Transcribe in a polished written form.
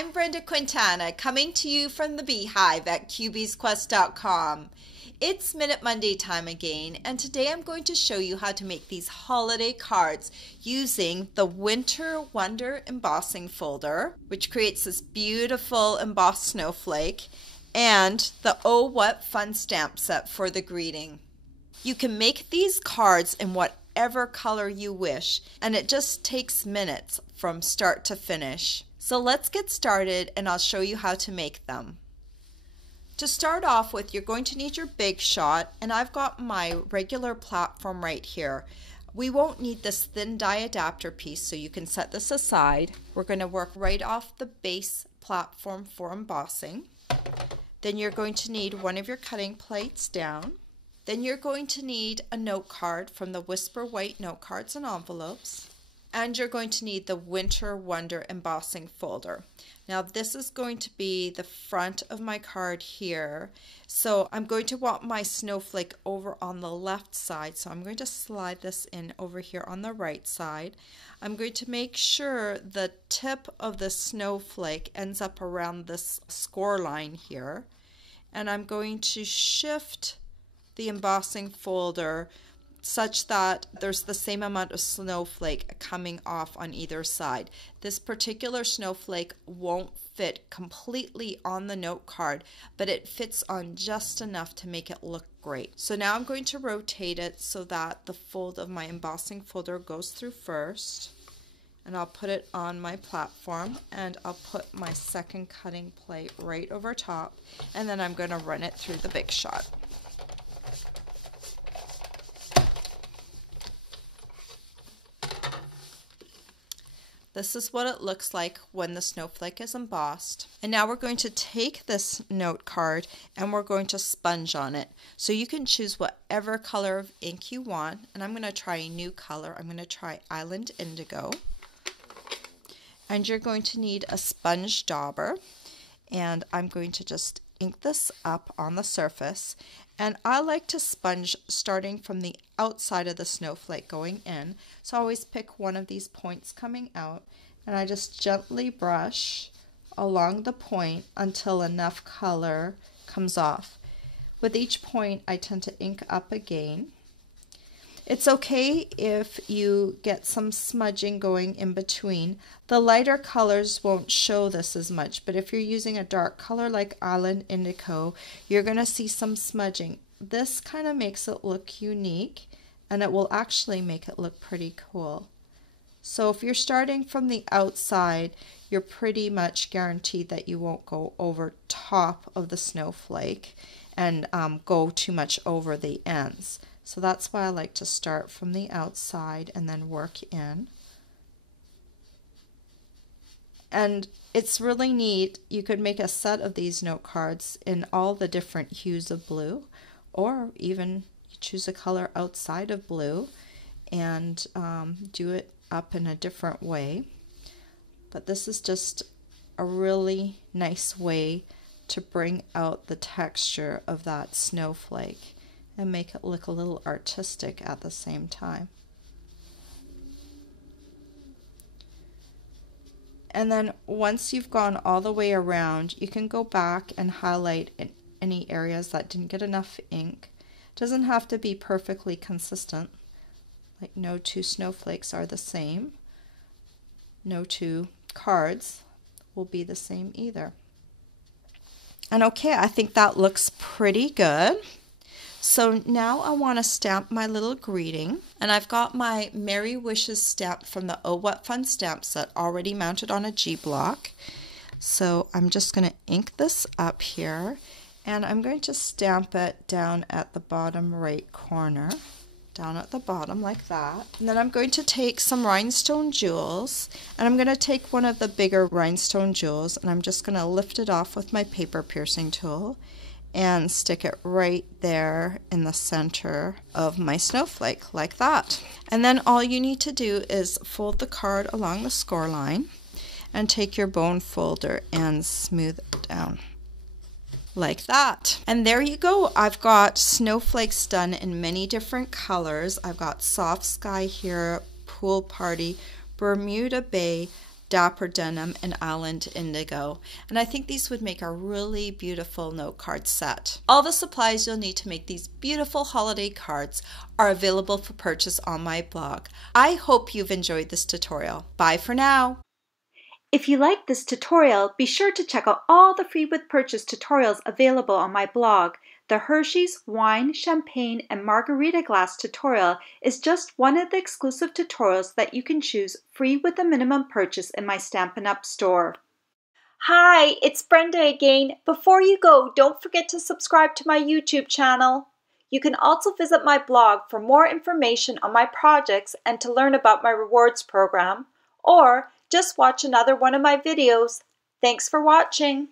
I'm Brenda Quintana, coming to you from the Beehive at QBsQuest.com. It's Minute Monday time again, and today I'm going to show you how to make these holiday cards using the Winter Wonder embossing folder, which creates this beautiful embossed snowflake, and the Oh What Fun stamp set for the greeting. You can make these cards in whatever color you wish, and it just takes minutes from start to finish. So let's get started and I'll show you how to make them. To start off with, you're going to need your Big Shot, and I've got my regular platform right here. We won't need this thin die adapter piece, so you can set this aside. We're going to work right off the base platform for embossing. Then you're going to need one of your cutting plates down. Then you're going to need a note card from the Whisper White note cards and envelopes. And you're going to need the Winter Wonder embossing folder. Now this is going to be the front of my card here. So I'm going to want my snowflake over on the left side. So I'm going to slide this in over here on the right side. I'm going to make sure the tip of the snowflake ends up around this score line here. And I'm going to shift the embossing folder such that there's the same amount of snowflake coming off on either side. This particular snowflake won't fit completely on the note card, but it fits on just enough to make it look great. So now I'm going to rotate it so that the fold of my embossing folder goes through first, and I'll put it on my platform, and I'll put my second cutting plate right over top, and then I'm going to run it through the Big Shot. This is what it looks like when the snowflake is embossed. And now we're going to take this note card and we're going to sponge on it. So you can choose whatever color of ink you want. And I'm going to try a new color. I'm going to try Island Indigo. And you're going to need a sponge dauber. And I'm going to just ink this up on the surface. And I like to sponge starting from the outside of the snowflake going in. So I always pick one of these points coming out, and I just gently brush along the point until enough color comes off. With each point, I tend to ink up again. It's okay if you get some smudging going in between. The lighter colors won't show this as much, but if you're using a dark color like Island Indigo, you're going to see some smudging. This kind of makes it look unique, and it will actually make it look pretty cool. So if you're starting from the outside, you're pretty much guaranteed that you won't go over top of the snowflake and go too much over the ends. So that's why I like to start from the outside and then work in. And it's really neat. You could make a set of these note cards in all the different hues of blue, or even choose a color outside of blue and do it up in a different way. But this is just a really nice way to bring out the texture of that snowflake and make it look a little artistic at the same time. And then once you've gone all the way around, you can go back and highlight in any areas that didn't get enough ink. It doesn't have to be perfectly consistent. Like no two snowflakes are the same. No two cards will be the same either. And okay, I think that looks pretty good. So now I want to stamp my little greeting, and I've got my Merry Wishes stamp from the Oh What Fun stamp set already mounted on a G block. So I'm just going to ink this up here, and I'm going to stamp it down at the bottom right corner, down at the bottom like that. And then I'm going to take some rhinestone jewels, and I'm going to take one of the bigger rhinestone jewels, and I'm just going to lift it off with my paper piercing tool and stick it right there in the center of my snowflake like that. And then all you need to do is fold the card along the score line and take your bone folder and smooth it down like that. And there you go. I've got snowflakes done in many different colors. I've got soft sky here, pool party, Bermuda Bay, Dapper Denim, and Island Indigo. And I think these would make a really beautiful note card set. All the supplies you'll need to make these beautiful holiday cards are available for purchase on my blog. I hope you've enjoyed this tutorial. Bye for now. If you like this tutorial, be sure to check out all the free with purchase tutorials available on my blog. The Hershey's Wine, Champagne, and Margarita Glass tutorial is just one of the exclusive tutorials that you can choose free with a minimum purchase in my Stampin' Up! Store. Hi, it's Brenda again. Before you go, don't forget to subscribe to my YouTube channel. You can also visit my blog for more information on my projects and to learn about my rewards program, or just watch another one of my videos. Thanks for watching.